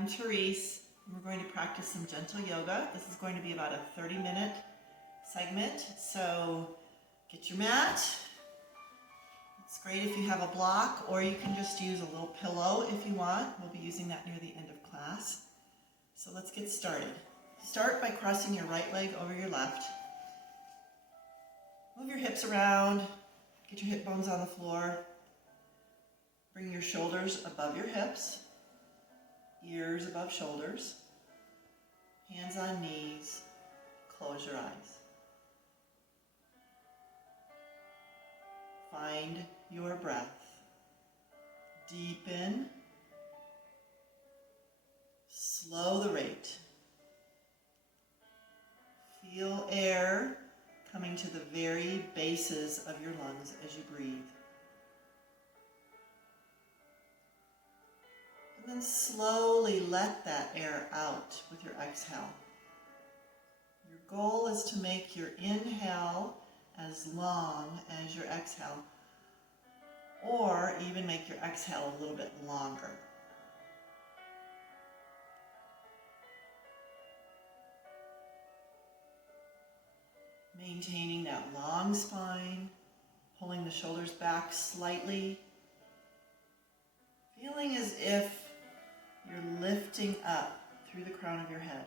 I'm Therese, and we're going to practice some gentle yoga. This is going to be about a 30-minute segment, so get your mat. It's great if you have a block, or you can just use a little pillow if you want. We'll be using that near the end of class. So let's get started. Start by crossing your right leg over your left. Move your hips around, get your hip bones on the floor. Bring your shoulders above your hips, ears above shoulders, hands on knees, close your eyes. Find your breath. Deepen. Slow the rate. Feel air coming to the very bases of your lungs as you breathe. And then slowly let that air out with your exhale. Your goal is to make your inhale as long as your exhale, or even make your exhale a little bit longer. Maintaining that long spine, pulling the shoulders back slightly, feeling as if you're lifting up through the crown of your head.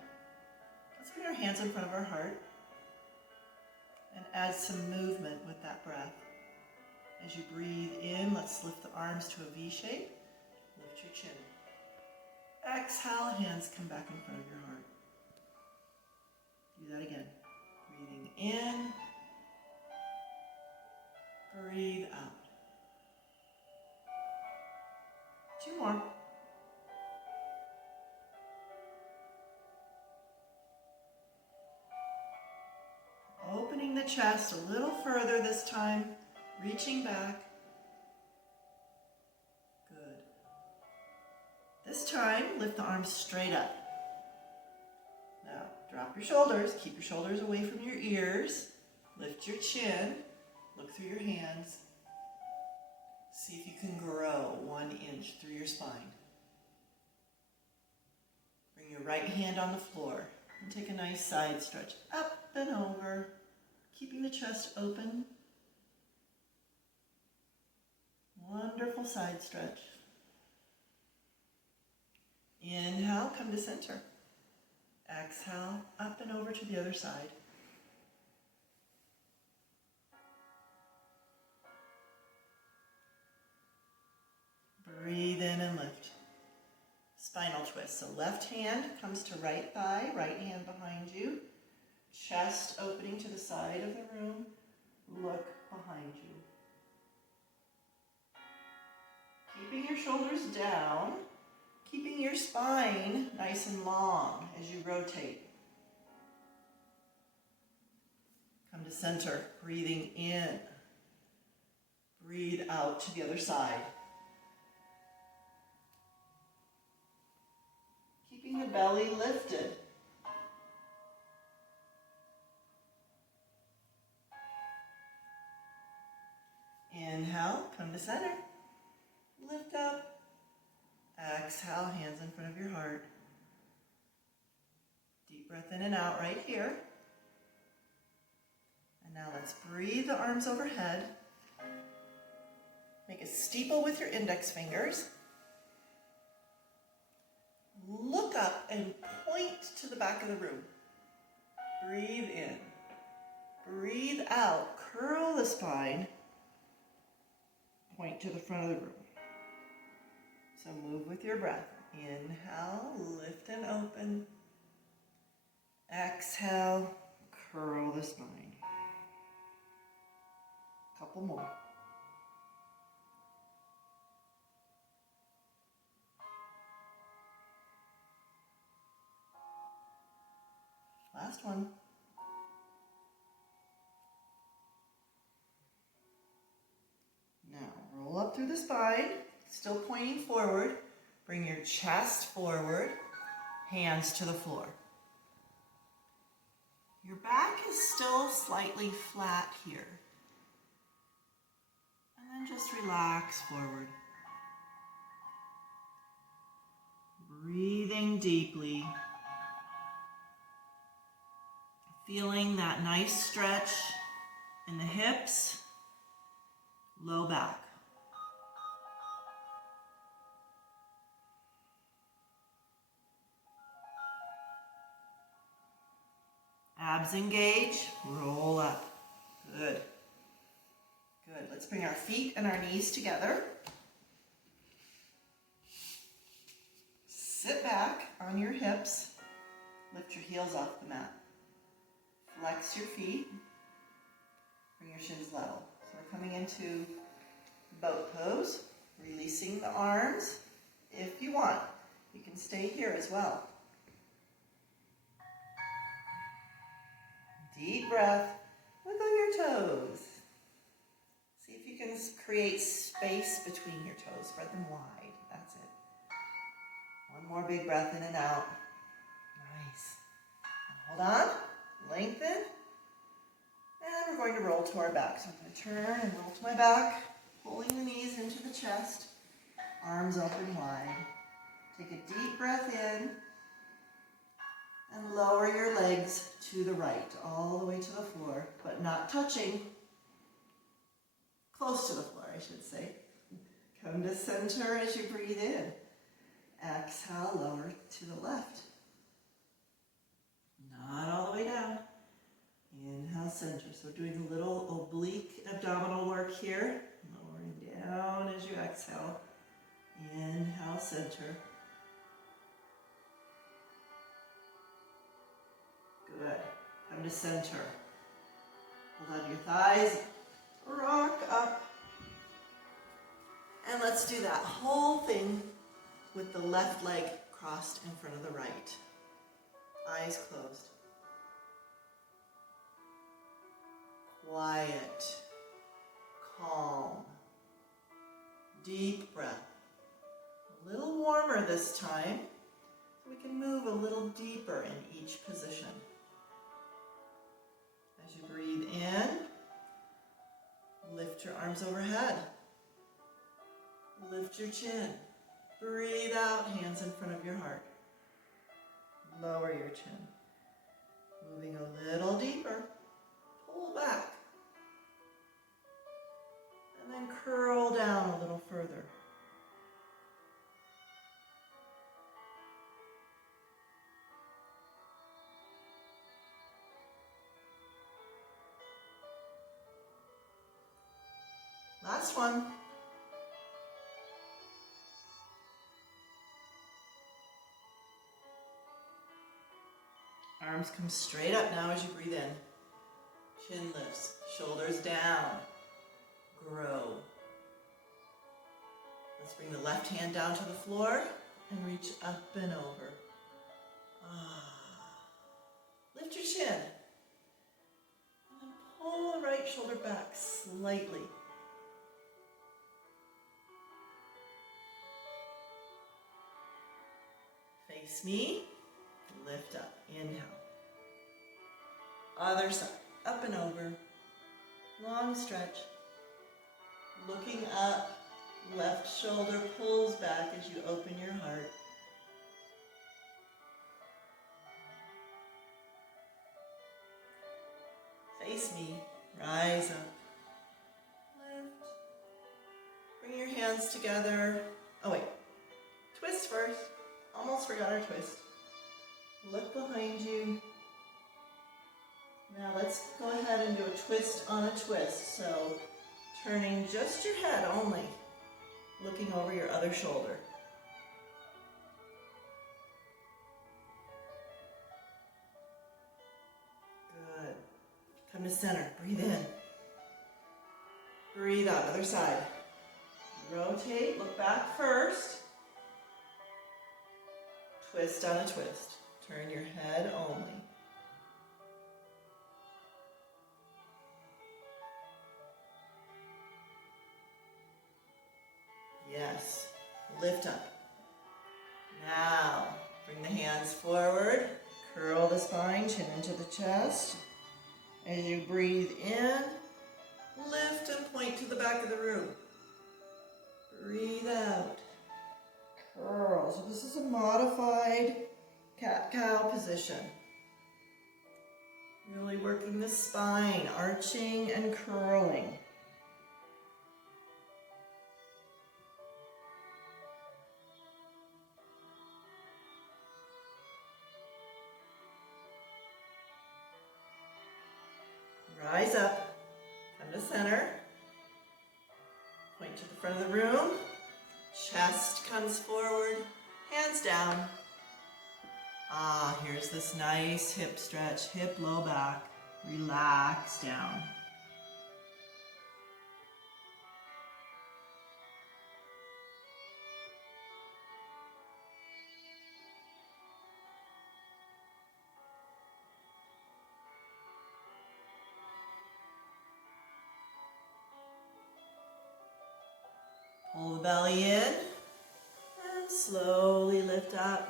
Let's put our hands in front of our heart and add some movement with that breath. As you breathe in, let's lift the arms to a V shape. Lift your chin. Exhale, hands come back in front of your heart. Do that again. Breathing in, breathe out. 2 more. Opening the chest a little further this time, reaching back. Good. This time, lift the arms straight up. Now, drop your shoulders. Keep your shoulders away from your ears. Lift your chin. Look through your hands. See if you can grow 1 inch through your spine. Bring your right hand on the floor and take a nice side stretch up and over, keeping the chest open. Wonderful side stretch. Inhale, come to center. Exhale, up and over to the other side. Breathe in and lift. Spinal twist. So left hand comes to right thigh, right hand behind you. Chest opening to the side of the room. Look behind you. Keeping your shoulders down. Keeping your spine nice and long as you rotate. Come to center, breathing in. Breathe out to the other side. Keeping the belly lifted. Inhale, come to center. Lift up. Exhale, hands in front of your heart. Deep breath in and out right here. And now let's breathe the arms overhead. Make a steeple with your index fingers. Look up and point to the back of the room. Breathe in. Breathe out. Curl the spine. Point to the front of the room. So move with your breath. Inhale, lift and open. Exhale, curl the spine. Couple more. Last one. Now roll up through the spine. Still pointing forward. Bring your chest forward, hands to the floor. Your back is still slightly flat here. And then just relax forward. Breathing Breathing deeply. Feeling that nice stretch in the hips, low back. Abs engage, roll up. Good. Good. Let's bring our feet and our knees together. Sit back on your hips. Lift your heels off the mat. Flex your feet. Bring your shins level. So we're coming into boat pose, releasing the arms. If you want, you can stay here as well. Deep breath. Wiggle your toes. See if you can create space between your toes. Spread them wide. That's it. One more big breath in and out. Nice. Hold on. Lengthen. And we're going to roll to our back. So I'm going to turn and roll to my back, pulling the knees into the chest, arms open wide. Take a deep breath in and lower your legs to the right, all the way to the floor, but not touching. Close to the floor, I should say. Come to center as you breathe in. Exhale, lower to the left. Not all the way down. Inhale, center. So we're doing a little oblique abdominal work here. Lowering down as you exhale. Inhale, center. Good. Come to center. Hold on to your thighs. Rock up. And let's do that whole thing with the left leg crossed in front of the right. Eyes closed. Quiet. Calm. Deep breath. A little warmer this time, so we can move a little deeper in each position. As you breathe in, lift your arms overhead. Lift your chin. Breathe out, hands in front of your heart. Lower your chin. Moving a little deeper. Pull back. And then curl down a little further. Last one. Arms come straight up now as you breathe in. Chin lifts, shoulders down. Grow. Let's bring the left hand down to the floor and reach up and over. Lift your chin. And then pull the right shoulder back slightly. Face me. Lift up. Inhale. Other side. Up and over. Long stretch. Looking up. Left shoulder pulls back as you open your heart. Face me. Rise up. Lift. Bring your hands together. Oh wait. Twist first. Almost forgot our twist. Look behind you. Now let's go ahead and do a twist on a twist. So turning just your head only, looking over your other shoulder. Good. Come to center. Breathe in. Breathe out. Other side. Rotate. Look back first. Twist on a twist. Turn your head only. Yes. Lift up. Now, bring the hands forward. Curl the spine, chin into the chest. As you breathe in, lift and point to the back of the room. Breathe out. curl. So this is a modified cat-cow position. Really working the spine, arching and curling. Rise up, come to center, point to the front of the room, chest comes forward, hands down. Ah, here's this nice hip stretch, hip, low back, relax down. Pull the belly in and slowly lift up.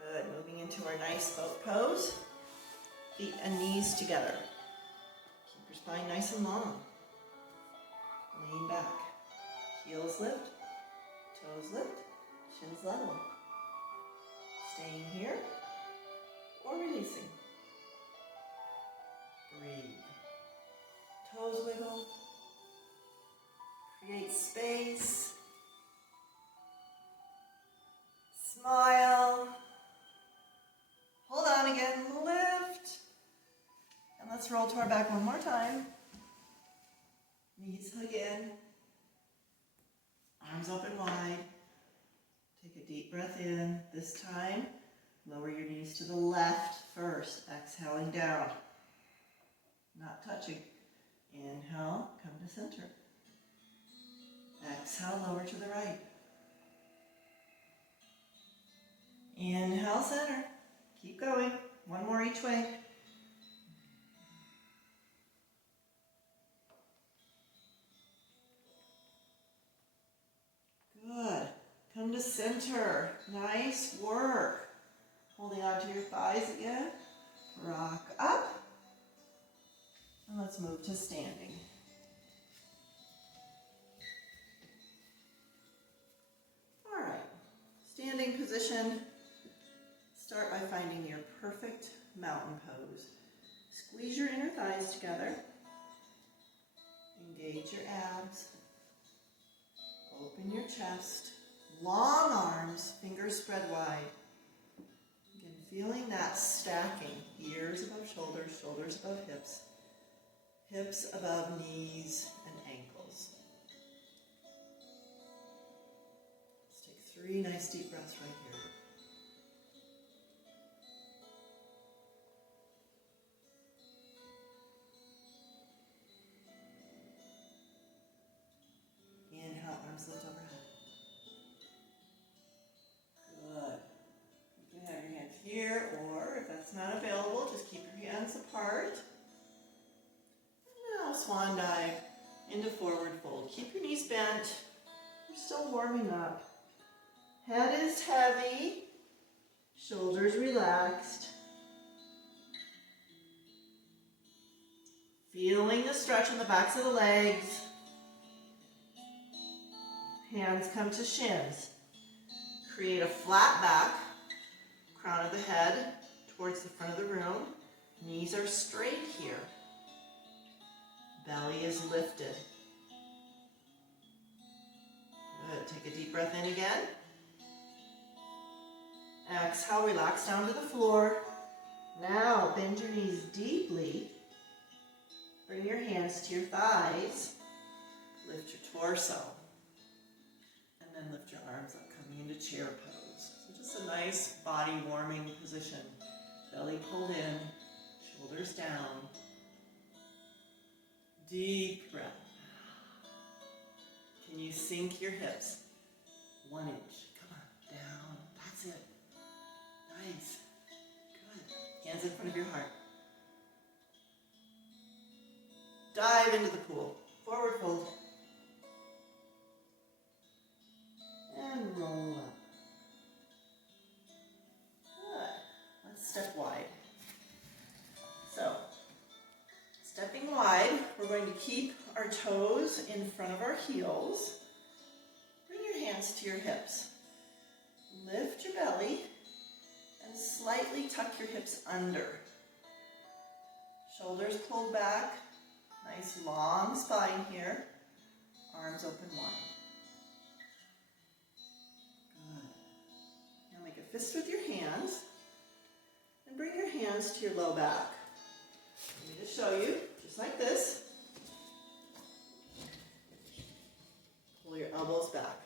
Good, moving into our nice boat pose. Feet and knees together. Keep your spine nice and long. Lean back. Heels lift, toes lift, shins level. Staying here or releasing. Breathe. Toes wiggle. Create space. Smile. Hold on again, lift. And let's roll to our back one more time. Knees hug in. Arms open wide. Take a deep breath in. This time, lower your knees to the left first. Exhaling down. Not touching. Inhale, come to center. Exhale, lower to the right. Inhale, center. Keep going. One more each way. Good. Come to center. Nice work. Holding on to your thighs again. Rock up. And let's move to standing. All right. Standing position. Start by finding your perfect mountain pose. Squeeze your inner thighs together. Engage your abs. Open your chest. Long arms, fingers spread wide. Again, feeling that stacking. Ears above shoulders, shoulders above hips. Hips above knees and ankles. Let's take 3 nice deep breaths right here. Inhale, arms lift overhead. Good. You can have your hands here, or if that's not available, just keep your hands apart. And now swan dive into forward fold. Keep your knees bent. We're still warming up. Head is heavy. Shoulders relaxed. Feeling the stretch on the backs of the legs. Hands come to shins. Create a flat back, crown of the head towards the front of the room. Knees are straight here. Belly is lifted. Good. Take a deep breath in again. Exhale, relax down to the floor. Now bend your knees deeply. Bring your hands to your thighs. Lift your torso. And then lift your arms up, coming into chair pose. So just a nice body warming position. Belly pulled in, shoulders down. Deep breath. Can you sink your hips? 1 inch. Come on, down. That's it. Nice. Good. Hands in front of your heart. Dive into the pool. Forward fold. And roll up. Good. Let's step wide. So, stepping wide, we're going to keep our toes in front of our heels. Bring your hands hands to your hips. Lift your belly and slightly tuck your hips under. Shoulders pulled back. Nice long spine here. Arms open wide. Good. Now make a fist with your hands and bring your hands to your low back. Let me just show you, just like this. Pull your elbows back.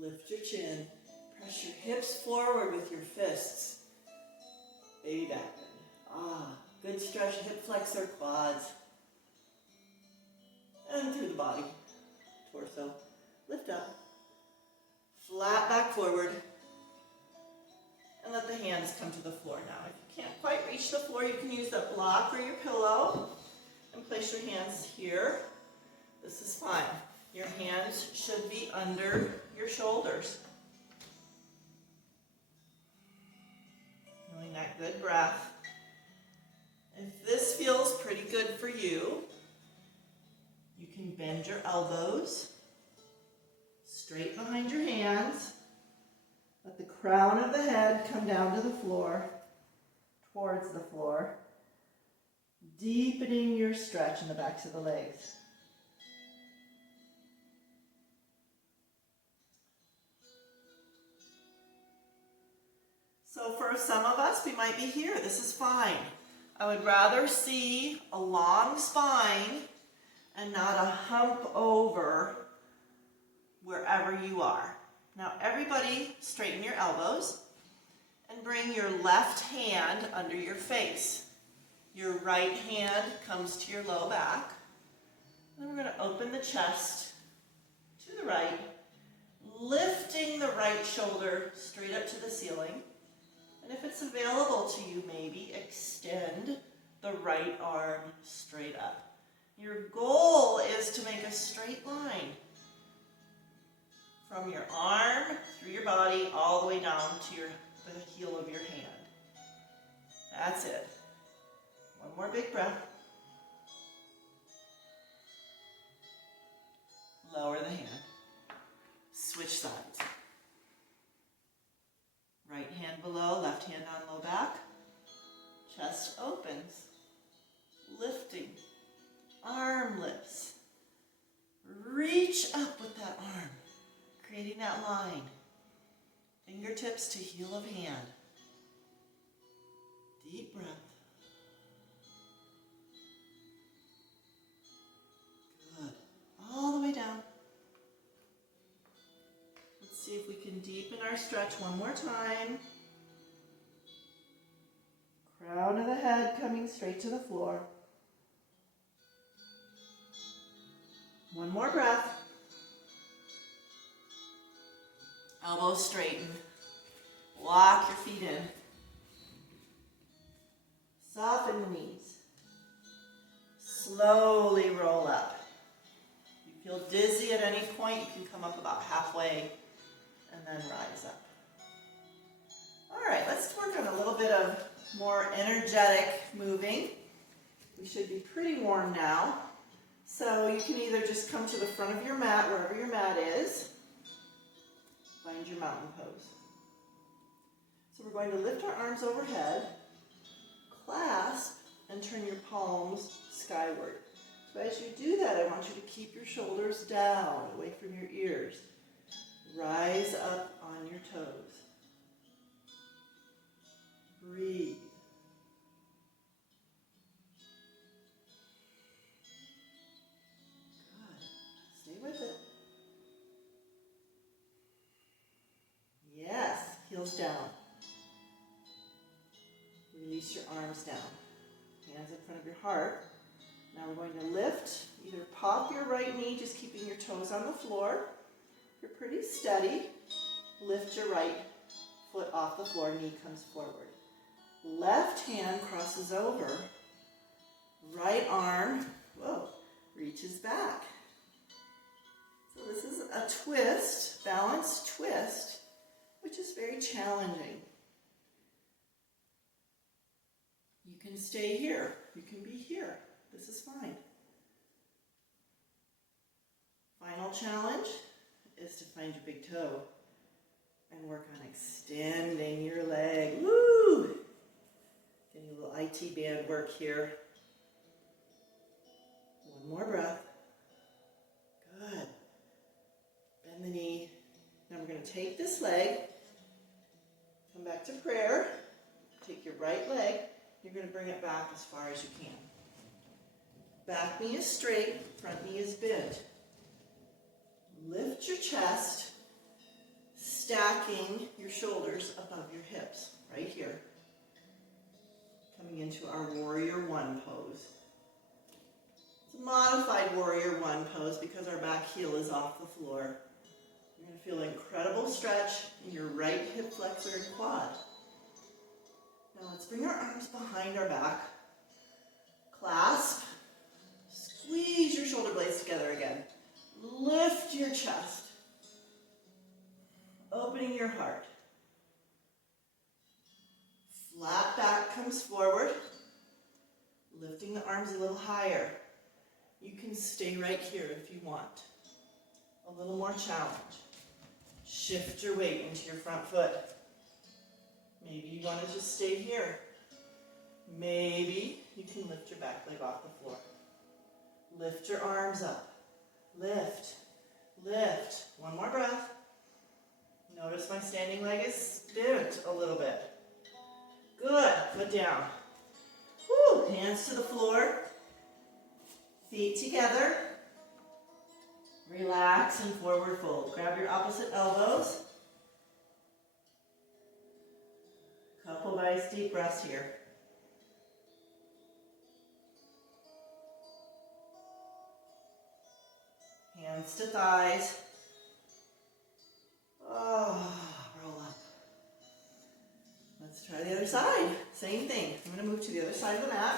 Lift your chin. Press your hips forward with your fists. Baby back bend. Good stretch, hip flexor, quads. And through the body. Torso. Lift up. Flat back forward. And let the hands come to the floor now. If you can't quite reach the floor, you can use that block or your pillow. And place your hands here. This is fine. Your hands should be under your shoulders. Feeling that good breath. If this feels pretty good for you, you can bend your elbows straight behind your hands. Let the crown of the head come down to the floor, towards the floor, deepening your stretch in the backs of the legs. So for some of us, we might be here. This is fine. I would rather see a long spine and not a hump over wherever you are. Now everybody straighten your elbows and bring your left hand under your face. Your right hand comes to your low back. And then we're going to open the chest to the right, lifting the right shoulder straight up to the ceiling. And if it's available to you, maybe extend the right arm straight up. Your goal is to make a straight line from your arm through your body all the way down to the heel of your hand. That's it. One more big breath. Lower the hand. Switch sides. Right hand below, left hand on low back. Chest opens. Lifting. Arm lifts. Reach up with that arm, creating that line. Fingertips to heel of hand. Deep breath. Good. All the way down. Let's see if we can deepen our stretch one more time. Crown of the head coming straight to the floor. One more breath. Elbows straighten. Walk your feet in. Soften the knees. Slowly roll up. If you feel dizzy at any point, you can come up about halfway and then rise up. All right, let's work on a little bit of more energetic moving. We should be pretty warm now. So you can either just come to the front of your mat, wherever your mat is. Find your mountain pose. So we're going to lift our arms overhead, clasp, and turn your palms skyward. So as you do that, I want you to keep your shoulders down, away from your ears. Rise up on your toes. Breathe. Good. Stay with it. Yes. Heels down. Release your arms down. Hands in front of your heart. Now we're going to lift. Either pop your right knee, just keeping your toes on the floor. If you're pretty steady, lift your right foot off the floor, knee comes forward. Left hand crosses over. Right arm, reaches back. So this is a twist, balanced twist, which is very challenging. You can stay here. You can be here. This is fine. Final challenge is to find your big toe and work on extending your leg. Woo! Getting a little IT band work here. One more breath. Good. Bend the knee. Now we're going to take this leg, come back to prayer, take your right leg, you're going to bring it back as far as you can. Back knee is straight, front knee is bent. Lift your chest, stacking your shoulders above your hips, right here. Coming into our Warrior One pose. It's a modified Warrior One pose because our back heel is off the floor. You're going to feel an incredible stretch in your right hip flexor and quad. Now let's bring our arms behind our back. Clasp. Squeeze your shoulder blades together again. Lift your chest. Opening your heart. Flat back comes forward. Lifting the arms a little higher. You can stay right here if you want. A little more challenge. Shift your weight into your front foot. Maybe you want to just stay here. Maybe you can lift your back leg off the floor. Lift your arms up. Lift. Lift. One more breath. Notice my standing leg is bent a little bit. Good. Foot down. Woo. Hands to the floor. Feet together. Relax and forward fold. Grab your opposite elbows. Couple nice deep breaths here. Hands to thighs. Oh, roll up. Let's try the other side. Same thing. I'm going to move to the other side of the mat.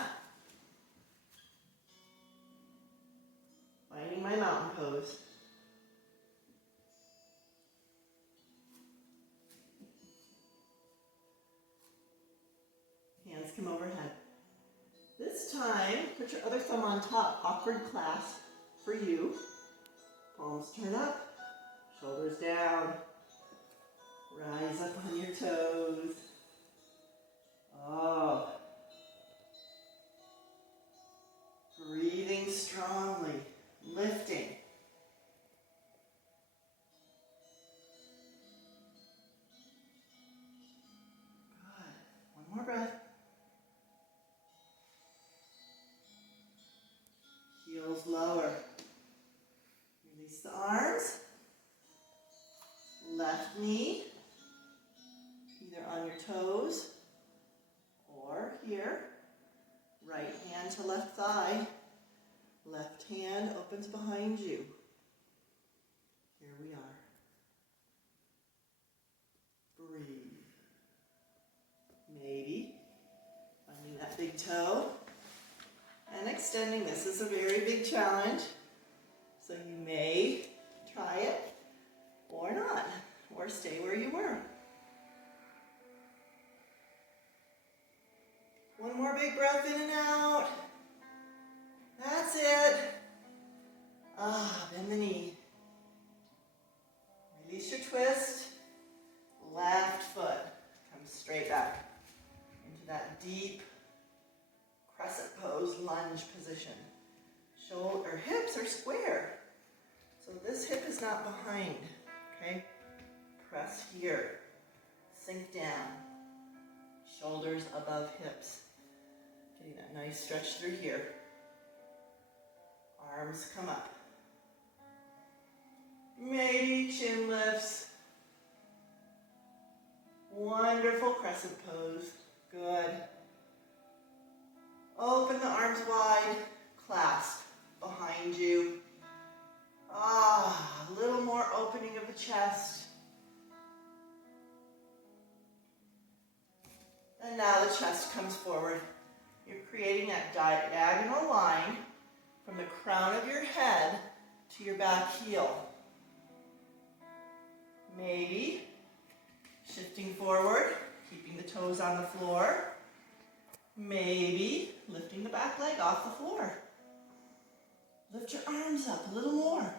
Finding my mountain pose. Hands come overhead. This time, put your other thumb on top. Awkward clasp for you. Palms turn up. Shoulders down. Rise up on your toes. Oh. Breathing strongly. Lifting. Good. One more breath. Heels lower. Release the arms. Left knee, either on your toes or here. Right hand to left thigh. Left hand opens behind you. Here we are. Breathe. Maybe finding that big toe and extending. This is a very big challenge, so you may try it or not, or stay where you were. One more big breath in and out. That's it. Bend the knee. Release your twist. Left foot comes straight back into that deep crescent pose lunge position. Shoulder, hips are square. So this hip is not behind. Okay, press here, sink down, shoulders above hips, getting that nice stretch through here. Arms come up. Maybe chin lifts. Wonderful crescent pose. Good. Open the arms wide, clasp behind you. A little more opening of the chest. And now the chest comes forward. You're creating that diagonal line from the crown of your head to your back heel. Maybe shifting forward, keeping the toes on the floor. Maybe lifting the back leg off the floor. Lift your arms up a little more.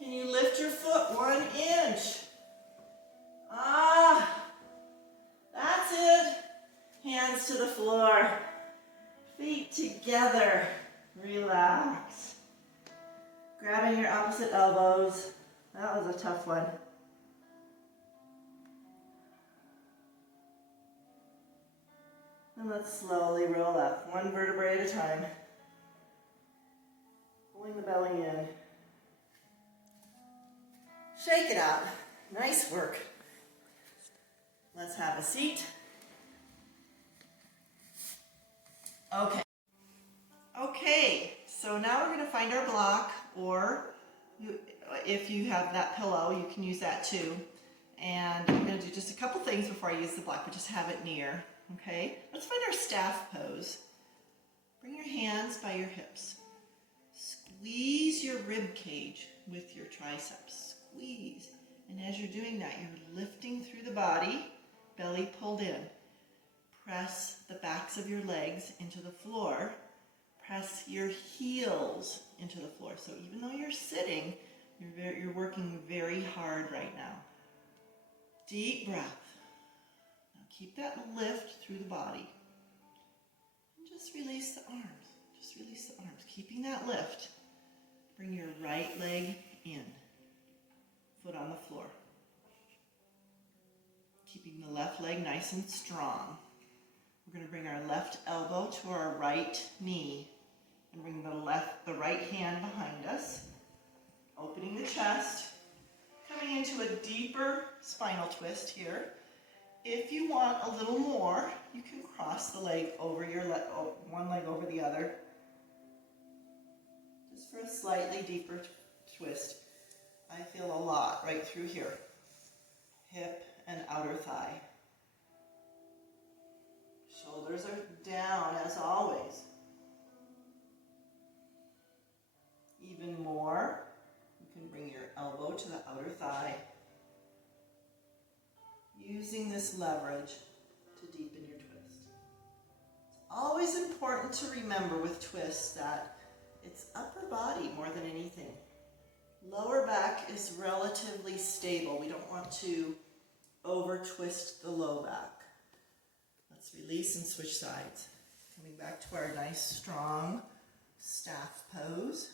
Can you lift your foot 1 inch? Ah, that's it. Hands to the floor. Feet together. Relax. Grabbing your opposite elbows. That was a tough one. And let's slowly roll up, 1 vertebrae at a time. Pulling the belly in. Shake it out. Nice work. Let's have a seat. Okay. Okay, so now we're going to find our block, or if you have that pillow, you can use that too. And I'm going to do just a couple things before I use the block, but just have it near. Okay, let's find our staff pose. Bring your hands by your hips. Squeeze your rib cage with your triceps. Squeeze. And as you're doing that, you're lifting through the body, belly pulled in. Press the backs of your legs into the floor. Press your heels into the floor. So even though you're sitting, you're working very hard right now. Deep breath. Now keep that lift through the body. And just release the arms. Just release the arms. Keeping that lift. Bring your right leg in. Foot on the floor. Keeping the left leg nice and strong. We're going to bring our left elbow to our right knee and bring the right hand behind us, opening the chest, coming into a deeper spinal twist here. If you want a little more, you can cross the leg over one leg over the other, just for a slightly deeper twist. I feel a lot right through here, hip and outer thigh. Shoulders are down as always. Even more, you can bring your elbow to the outer thigh, using this leverage to deepen your twist. It's always important to remember with twists that it's upper body more than anything. Lower back is relatively stable. We don't want to over twist the low back. Let's release and switch sides. Coming back to our nice strong staff pose.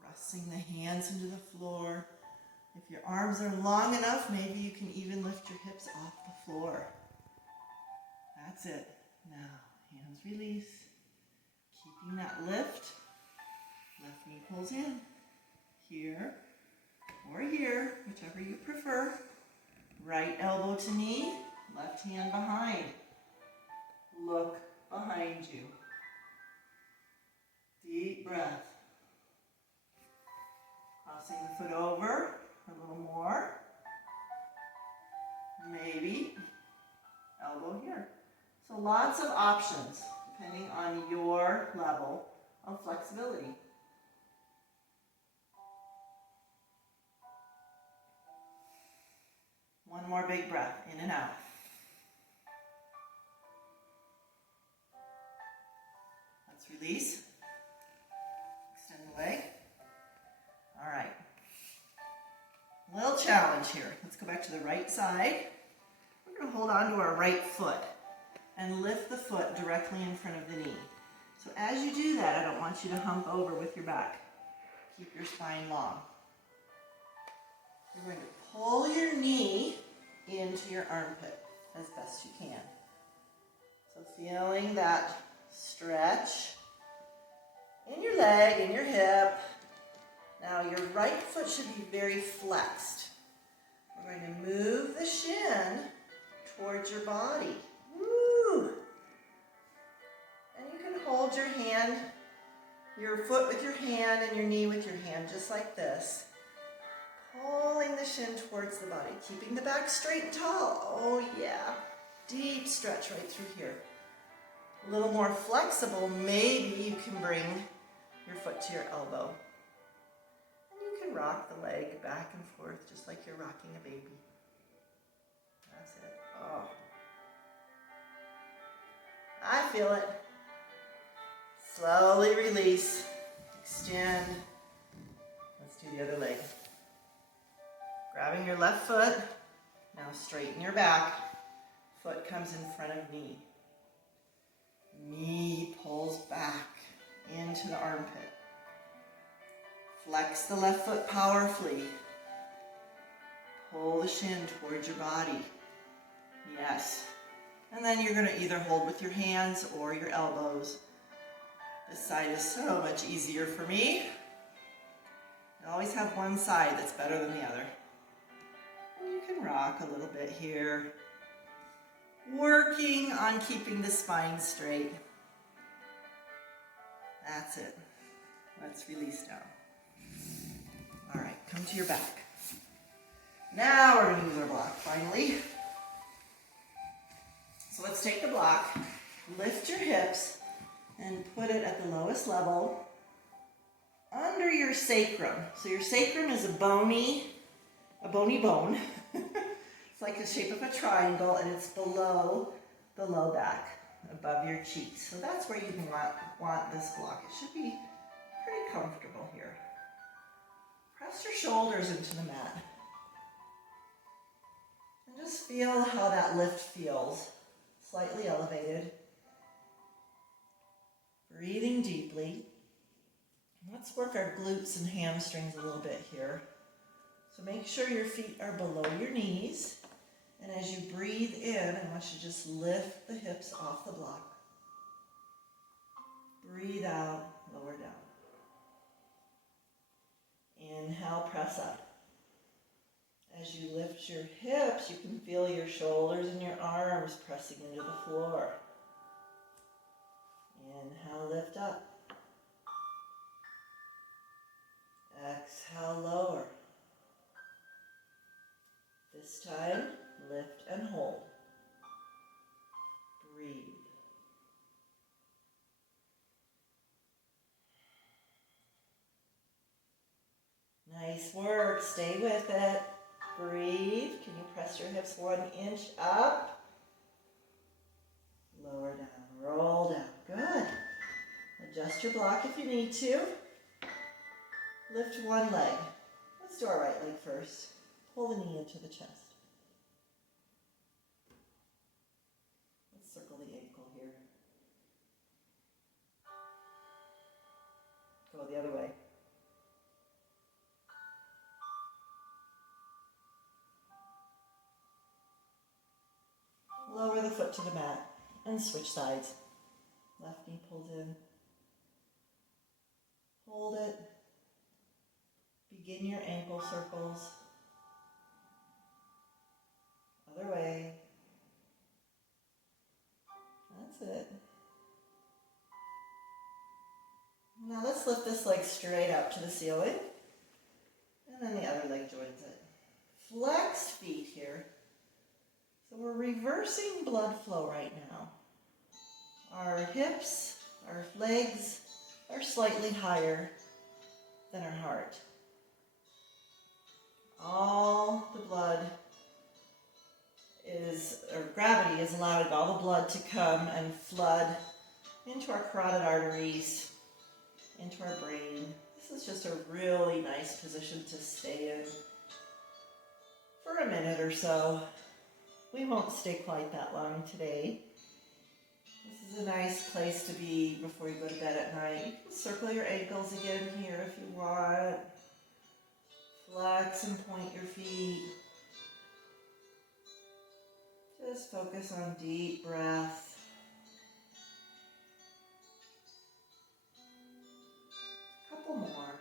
Pressing the hands into the floor. If your arms are long enough, maybe you can even lift your hips off the floor. That's it. Now, hands release. Keeping that lift. Left knee pulls in. Here or here, whichever you prefer. Right elbow to knee, left hand behind. Look behind you. Deep breath. Crossing the foot over, a little more. Maybe elbow here. So lots of options depending on your level of flexibility. One more big breath, in and out. Let's release. Extend the leg. All right. A little challenge here. Let's go back to the right side. We're going to hold on to our right foot and lift the foot directly in front of the knee. So as you do that, I don't want you to hump over with your back. Keep your spine long. You're going to pull your knee into your armpit as best you can. So feeling that stretch in your leg, in your hip. Now your right foot should be very flexed. We're going to move the shin towards your body. Woo! And you can hold your hand, your foot with your hand and your knee with your hand, just like this. Pulling the shin towards the body, keeping the back straight and tall. Oh yeah, deep stretch right through here. A little more flexible, maybe you can bring your foot to your elbow. And you can rock the leg back and forth just like you're rocking a baby. That's it. Oh. I feel it. Slowly release, extend. Let's do the other leg. Grabbing your left foot, now straighten your back. Foot comes in front of knee. Knee pulls back into the armpit. Flex the left foot powerfully. Pull the shin towards your body. Yes. And then you're going to either hold with your hands or your elbows. This side is so much easier for me. I always have one side that's better than the other. And you can rock a little bit here. Working on keeping the spine straight. That's it. Let's release now. All right, come to your back. Now we're going to use our block finally. So let's take the block, lift your hips, and put it at the lowest level under your sacrum. So your sacrum is a bony bone. It's like the shape of a triangle, and it's below the low back, above your cheeks. So that's where you want this block. It should be pretty comfortable here. Press your shoulders into the mat. And just feel how that lift feels. Slightly elevated. Breathing deeply. Let's work our glutes and hamstrings a little bit here. So make sure your feet are below your knees. And as you breathe in, I want you to just lift the hips off the block. Breathe out, lower down. Inhale, press up. As you lift your hips, you can feel your shoulders and your arms pressing into the floor. Inhale, lift up. Exhale, lower. This time, lift and hold. Breathe. Nice work. Stay with it. Breathe. Can you press your hips 1 inch up? Lower down. Roll down. Good. Adjust your block if you need to. Lift one leg. Let's do our right leg first. Pull the knee into the chest. Let's circle the ankle here. Go the other way. Lower the foot to the mat and switch sides. Left knee pulls in. Hold it. Begin your ankle circles. Other way. That's it. Now let's lift this leg straight up to the ceiling. And then the other leg joins it. Flexed feet here. So we're reversing blood flow right now. Our hips, our legs are slightly higher than our heart. All the blood gravity is allowing all the blood to come and flood into our carotid arteries, into our brain. This is just a really nice position to stay in for a minute or so. We won't stay quite that long today. This is a nice place to be before you go to bed at night. You can circle your ankles again here if you want. Flex and point your feet. Just focus on deep breath. A couple more.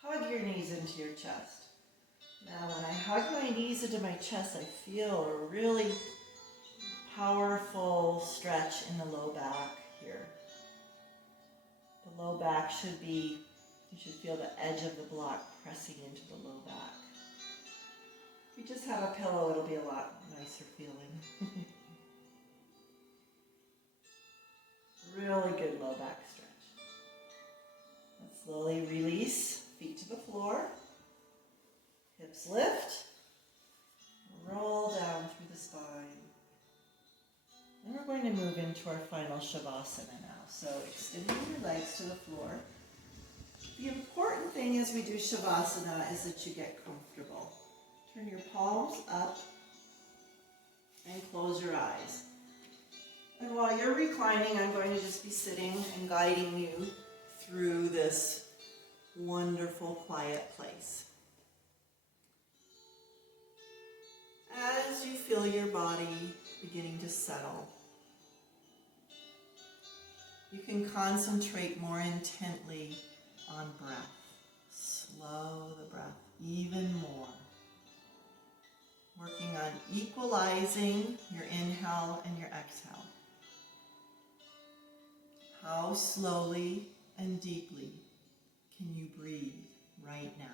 Hug your knees into your chest. Now when I hug my knees into my chest, I feel a really powerful stretch in the low back here. The low back should be, you should feel the edge of the block pressing into the low back. If you just have a pillow, it'll be a lot nicer feeling. Really good low back stretch. Let's slowly release, feet to the floor. Hips lift. Roll down through the spine. And we're going going to move into our final Shavasana now. So extending your legs to the floor. The important thing as we do Shavasana is that you get comfortable. Turn your palms up and close your eyes. And while you're reclining, I'm going to just be sitting and guiding you through this wonderful, quiet place. As you feel your body beginning to settle, you can concentrate more intently on breath. Slow the breath even more. Working on equalizing your inhale and your exhale. How slowly and deeply can you breathe right now?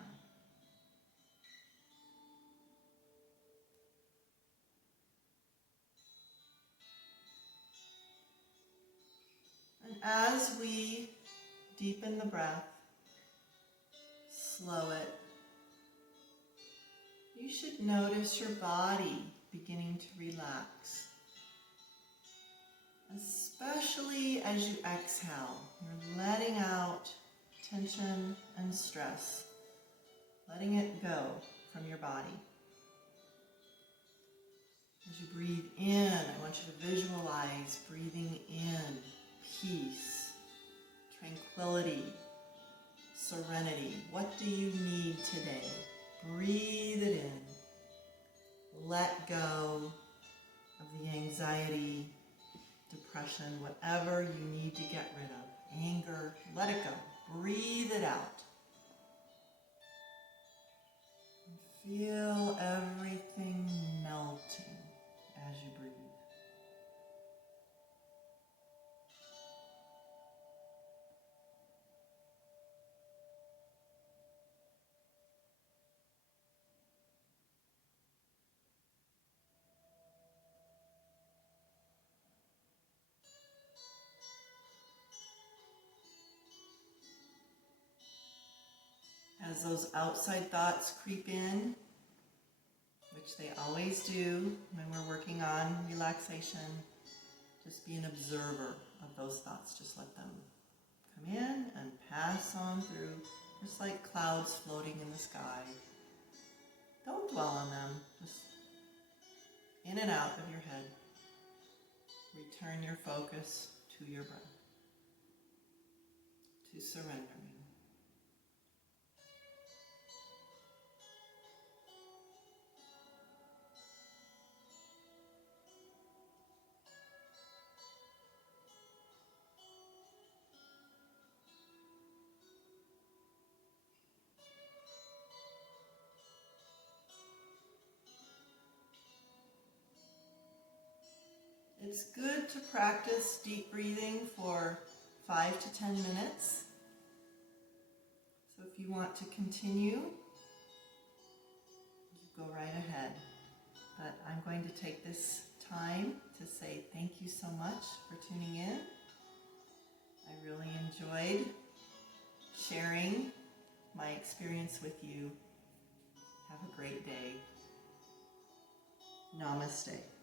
And as we deepen the breath, slow it, you should notice your body beginning to relax. Especially as you exhale, you're letting out tension and stress, letting it go from your body. As you breathe in, I want you to visualize breathing in peace, tranquility, serenity. What do you need today? Breathe it in. Let go of the anxiety, depression, whatever you need to get rid of. Anger, let it go. Breathe it out. And feel everything melting as you breathe. As those outside thoughts creep in, which they always do when we're working on relaxation, just be an observer of those thoughts. Just let them come in and pass on through, just like clouds floating in the sky. Don't dwell on them, just in and out of your head. Return your focus to your breath, to surrendering. It's good to practice deep breathing for 5 to 10 minutes. So if you want to continue, you go right ahead. But I'm going to take this time to say thank you so much for tuning in. I really enjoyed sharing my experience with you. Have a great day. Namaste.